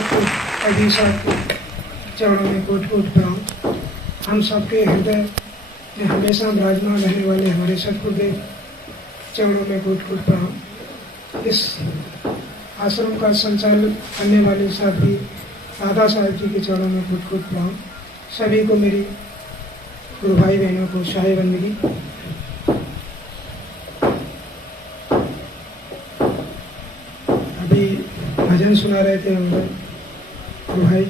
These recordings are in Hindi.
सतगुरु अभिषेक चरणों में कोट कोट प्रणाम। हम सबके हृदय में हमेशा विराजमान रहने वाले हमारे सतगुरुदेव चरणों में कोट कोट प्रणाम। इस आश्रम का संचालन करने वाले साथी दादा साहब जी के चरणों में कोट कोट प्रणाम। सभी को मेरी गुरु भाई बहनों को शाही बंदगी। अभी भजन सुना रहे थे हम लोग। गुरु भाई,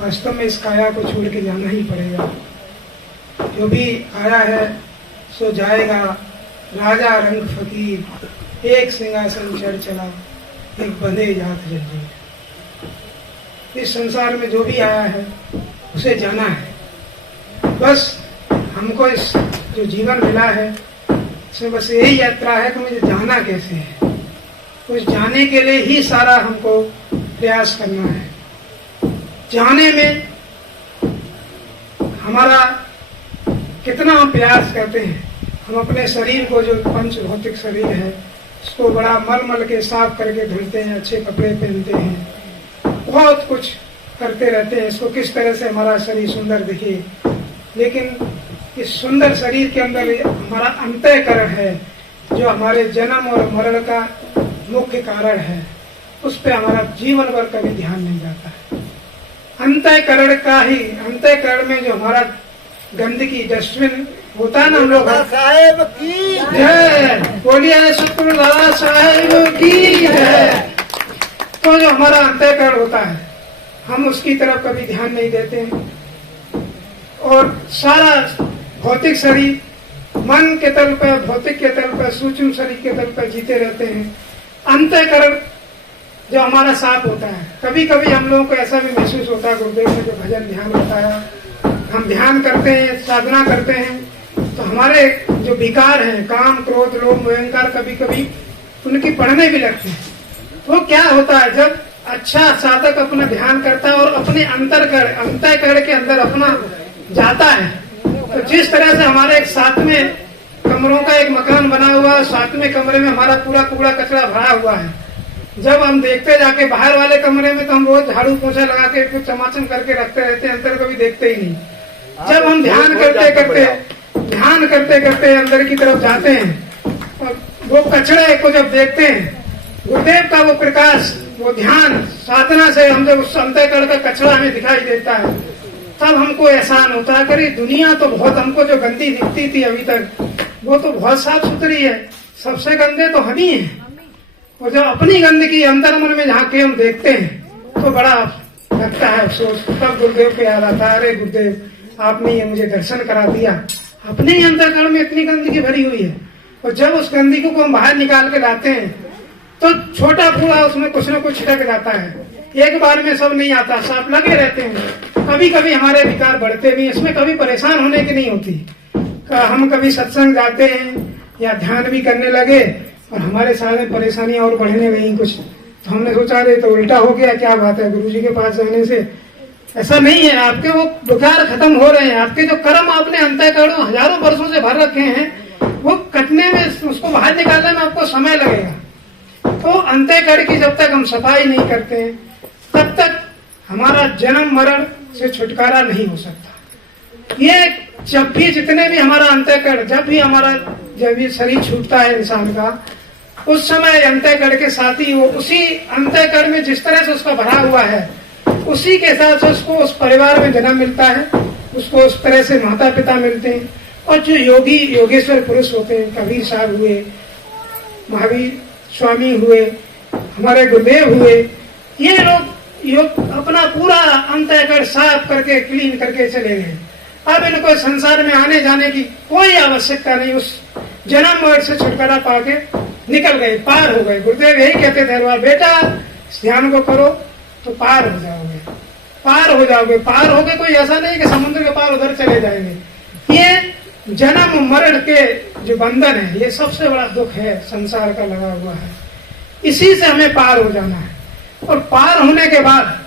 वास्तव में इस काया को छोड़ के जाना ही पड़ेगा। जो भी आया है सो जाएगा। राजा रंग फकीर, एक सिंहासन चढ़ चला, एक बंधे जात जंजीर। इस संसार में जो भी आया है उसे जाना है। बस हमको इस जो जीवन मिला है इसमें बस यही यात्रा है कि मुझे जाना कैसे है। उस जाने के लिए ही सारा हमको प्रयास करना है। जाने में हमारा कितना हम प्रयास करते हैं। हम अपने शरीर को, जो पंच भौतिक शरीर है, उसको बड़ा मल मल के साफ करके धुलते हैं, अच्छे कपड़े पहनते हैं, बहुत कुछ करते रहते हैं इसको किस तरह से हमारा शरीर सुंदर दिखे। लेकिन इस सुंदर शरीर के अंदर हमारा अंतःकरण है, जो हमारे जन्म और मरण का मुख्य कारण है, उस पर हमारा जीवन भर कभी ध्यान नहीं जाता है। अंतःकरण का ही, अंतःकरण में जो हमारा गंदगी डस्टबिन होता है ना, हम लोग साहेब की जय बोलिए, सतगुरु दादा साहेब की जय। तो जो हमारा अंतःकरण होता है हम उसकी तरफ कभी ध्यान नहीं देते हैं और सारा भौतिक शरीर मन के तल पर, भौतिक के तल पर, सूक्ष्म शरीर के तल पर जीते रहते हैं। अंतःकरण जो हमारा साफ होता है, कभी कभी हम लोगों को ऐसा भी महसूस होता है, गुरुदेव ने जो भजन ध्यान बताया, हम ध्यान करते हैं, साधना करते हैं, तो हमारे जो विकार हैं, काम क्रोध लोभ अहंकार, कभी कभी उनकी पढ़ने भी लगते हैं। तो क्या होता है, जब अच्छा साधक अपना ध्यान करता है और अपने अंतःकरण के अंदर अपना जाता है, तो जिस तरह से हमारे एक 7वें कमरों का एक मकान बना हुआ है, 7वें कमरे में हमारा पूरा कूड़ा कचरा भरा हुआ है। जब हम देखते जाके बाहर वाले कमरे में, तो हम रोज झाड़ू पोछा लगा के कुछ चमाचम करके रखते रहते हैं, अंदर कभी देखते ही नहीं। जब हम ध्यान करते करते अंदर की तरफ जाते हैं और वो कचरे को जब देखते हैं, गुरुदेव का वो प्रकाश, वो ध्यान साधना से हम जब उस अंतःकरण का कचरा हमें दिखाई देता है, तब हमको एहसान होता है कि दुनिया तो बहुत, हमको जो गंदी दिखती थी अभी तक, वो तो बहुत साफ सुथरी है। सबसे गंदे तो हम ही हैं। और जब अपनी गंदगी अंतर मन में झांक के हम देखते हैं तो बड़ा लगता है अफसोस। तब गुरुदेव को याद आता है, अरे गुरुदेव आपने ये मुझे दर्शन करा दिया, अपने ही अंतःकरण में इतनी गंदगी भरी हुई है। और जब उस गंदगी को हम बाहर निकाल के लाते हैं तो छोटा पूरा उसमें कुछ न कुछ छिटक जाता है। एक बार में सब नहीं आता, सांप लगे रहते हैं। कभी कभी हमारे विकार बढ़ते भी, इसमें कभी परेशान होने की नहीं होती। हम कभी सत्संग जाते हैं या ध्यान भी करने लगे और हमारे सारे परेशानियां और बढ़ने लगी कुछ, तो हमने सोचा रहे तो उल्टा हो गया, क्या बात है, गुरु जी के पास जाने से। ऐसा नहीं है, आपके वो विकार खत्म हो रहे हैं। आपके जो कर्म आपने अंतःकरण हजारों वर्षों से भर रखे हैं, वो कटने में, उसको बाहर निकालने में आपको समय लगेगा। तो अंतःकरण की जब तक हम सफाई नहीं करते हैं, तब तक हमारा जन्म मरण से छुटकारा नहीं हो सकता। ये जब भी, जितने भी हमारा अंतःकरण, जब भी शरीर छूटता है इंसान का, उस समय अंतःकरण के साथ ही वो उसी अंतःकरण में जिस तरह से उसका भरा हुआ है, उसी के साथ से उसको उस परिवार में जन्म मिलता है, उसको उस तरह से माता पिता मिलते हैं। और जो योगी योगेश्वर पुरुष होते हैं, कबीर साहब हुए, महावीर स्वामी हुए, हमारे गुरुदेव हुए, ये लोग अपना पूरा अंतःकरण साफ करके क्लीन करके चले गए। अब इनको संसार में आने जाने की कोई आवश्यकता नहीं, उस जन्म मरण से छुटकारा पाके निकल गए, पार हो गए। गुरुदेव यही कहते थे, बेटा ध्यान को करो तो पार हो जाओगे, पार हो जाओगे। पार हो गए, कोई ऐसा नहीं कि समुद्र के पार उधर चले जाएंगे। ये जन्म मरण के जो बंधन है, ये सबसे बड़ा दुख है संसार का लगा हुआ है। इसी से हमें पार हो जाना है। और पार होने के बाद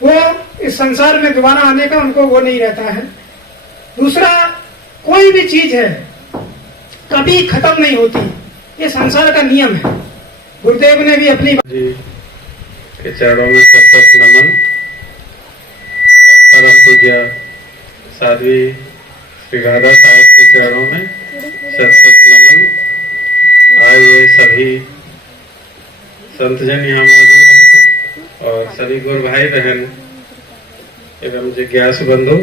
वो इस संसार में दोबारा आने का उनको वो नहीं रहता है। दूसरा, कोई भी चीज है कभी खत्म नहीं होती, ये संसार का नियम है। गुरुदेव ने भी अपनी के चरणों में सतत नमन। परम पूज्य साध्वी श्री राधा साहेब के चरणों में सतत नमन। आज ये सभी संतजन यहाँ मौजूद हैं और सभी गुरु भाई बहन एवं जिज्ञासु बंधु,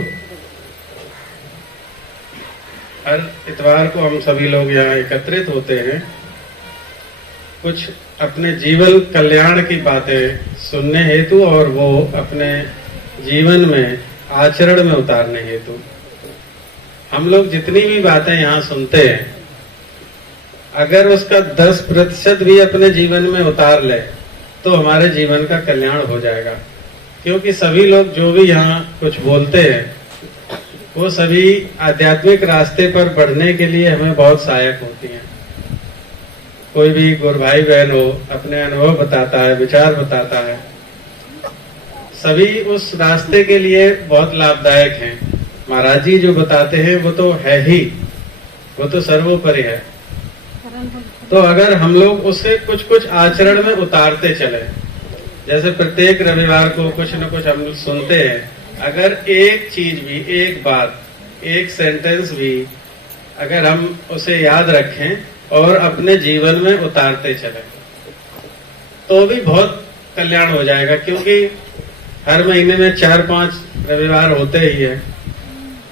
हर इतवार को हम सभी लोग यहाँ एकत्रित होते हैं कुछ अपने जीवन कल्याण की बातें सुनने हेतु और वो अपने जीवन में आचरण में उतारने हेतु। हम लोग जितनी भी बातें यहाँ सुनते हैं, अगर उसका 10% भी अपने जीवन में उतार ले तो हमारे जीवन का कल्याण हो जाएगा। क्योंकि सभी लोग जो भी यहाँ कुछ बोलते हैं वो सभी आध्यात्मिक रास्ते पर बढ़ने के लिए हमें बहुत सहायक होती हैं। कोई भी गुरु भाई बहन हो अपने अनुभव बताता है, विचार बताता है, सभी उस रास्ते के लिए बहुत लाभदायक हैं। महाराज जी जो बताते हैं वो तो है ही, वो तो सर्वोपरि है। तो अगर हम लोग उससे कुछ कुछ आचरण में उतारते चले, जैसे प्रत्येक रविवार को कुछ न कुछ हम सुनते हैं, अगर एक चीज भी, एक बात, एक सेंटेंस भी अगर हम उसे याद रखें और अपने जीवन में उतारते चले तो भी बहुत कल्याण हो जाएगा। क्योंकि हर महीने में 4-5 रविवार होते ही है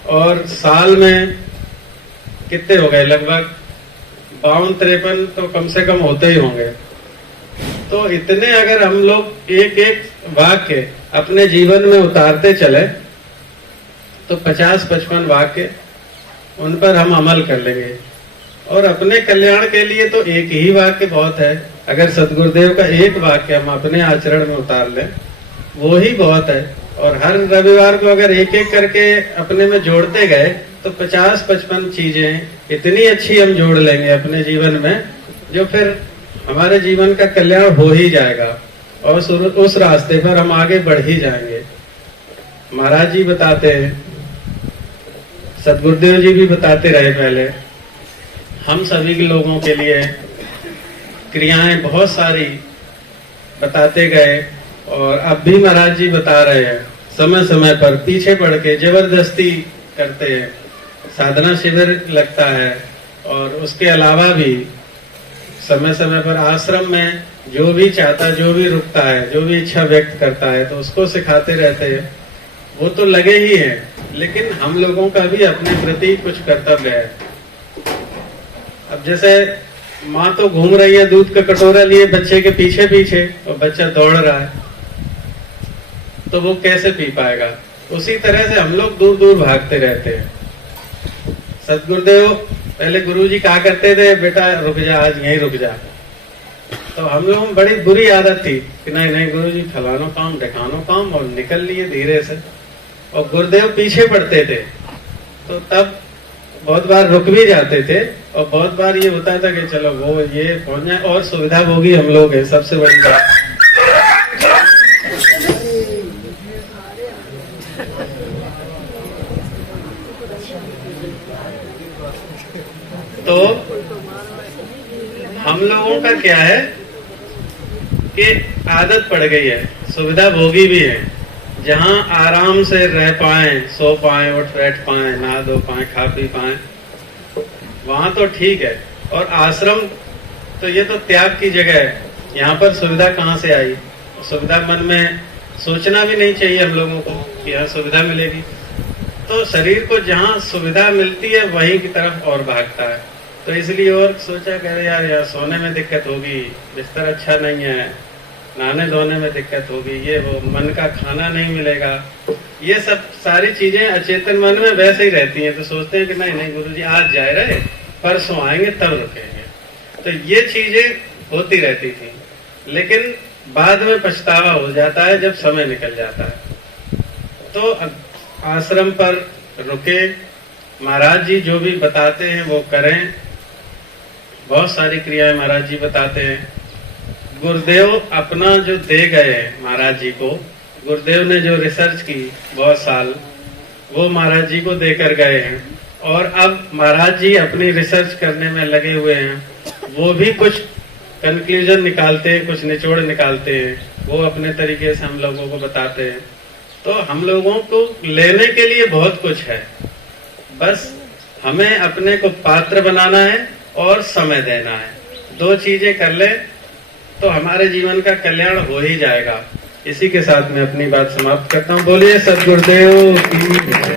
और साल में कितने हो गए, लगभग 52-53 तो कम से कम होते ही होंगे। तो इतने अगर हम लोग एक एक वाक्य अपने जीवन में उतारते चले तो 50-55 वाक्य उन पर हम अमल कर लेंगे। और अपने कल्याण के लिए तो एक ही वाक्य बहुत है। अगर सतगुरुदेव का एक वाक्य हम अपने आचरण में उतार लें वो ही बहुत है। और हर रविवार को अगर एक एक करके अपने में जोड़ते गए तो 50-55 चीजें इतनी अच्छी हम जोड़ लेंगे अपने जीवन में, जो फिर हमारे जीवन का कल्याण हो ही जाएगा और उस रास्ते पर हम आगे बढ़ ही जाएंगे। महाराज जी बताते हैं, सतगुरुदेव जी भी बताते रहे पहले, हम सभी के लोगों के लिए क्रियाएं बहुत सारी बताते गए और अब भी महाराज जी बता रहे हैं। समय समय पर पीछे पड़ के जबरदस्ती करते हैं, साधना शिविर लगता है और उसके अलावा भी समय समय पर आश्रम में जो भी चाहता, जो भी रुकता है, जो भी इच्छा व्यक्त करता है तो उसको सिखाते रहते हैं। वो तो लगे ही हैं, लेकिन हम लोगों का भी अपने प्रति कुछ कर्तव्य है। अब जैसे माँ तो घूम रही है दूध का कटोरा लिए बच्चे के पीछे पीछे और बच्चा दौड़ रहा है तो वो कैसे पी पाएगा। उसी तरह से हम लोग दूर दूर भागते रहते हैं। सतगुरुदेव पहले गुरुजी कहा करते थे, बेटा रुक जा, आज यहीं रुक जा। तो हम लोगों में बड़ी बुरी आदत थी कि नहीं नहीं गुरुजी फलानो काम ढकानो काम, और निकल लिए धीरे से। और गुरुदेव पीछे पड़ते थे तो तब बहुत बार रुक भी जाते थे और बहुत बार ये होता था कि चलो वो ये पहुंच जाए। और सुविधा भोगी हम लोग हैं, सबसे बड़ी बात। तो हम लोगों का क्या है कि आदत पड़ गई है, सुविधा भोगी भी है। जहां आराम से रह पाए, सो पाए, उठ बैठ पाए, नहा धो पाए, खा पी पाए, वहां तो ठीक है। और आश्रम तो ये तो त्याग की जगह है, यहाँ पर सुविधा कहाँ से आई। सुविधा मन में सोचना भी नहीं चाहिए हम लोगों को कि यहाँ सुविधा मिलेगी। तो शरीर को जहाँ सुविधा मिलती है वहीं की तरफ और भागता है। तो इसलिए और सोचा कि यार सोने में दिक्कत होगी, बिस्तर अच्छा नहीं है, नहाने धोने में दिक्कत होगी, ये वो, मन का खाना नहीं मिलेगा। ये सब सारी चीजें अचेतन मन में वैसे ही रहती हैं। तो सोचते हैं कि नहीं नहीं गुरुजी आज जा रहे, परसों आएंगे तब रुकेंगे। तो ये चीजें होती रहती थी, लेकिन बाद में पछतावा हो जाता है जब समय निकल जाता है। तो आश्रम पर रुके, महाराज जी जो भी बताते हैं वो करें। बहुत सारी क्रियाएं महाराज जी बताते हैं। गुरुदेव अपना जो दे गए महाराज जी को, गुरुदेव ने जो रिसर्च की बहुत साल, वो महाराज जी को देकर गए हैं। और अब महाराज जी अपनी रिसर्च करने में लगे हुए हैं। वो भी कुछ कंक्लूजन निकालते हैं, कुछ निचोड़ निकालते हैं वो अपने तरीके से हम लोगों को बताते हैं। तो हम लोगों को लेने के लिए बहुत कुछ है, बस हमें अपने को पात्र बनाना है और समय देना है। 2 चीजें कर ले तो हमारे जीवन का कल्याण हो ही जाएगा। इसी के साथ मैं अपनी बात समाप्त करता हूँ। बोलिए सद्गुरुदेव की जय।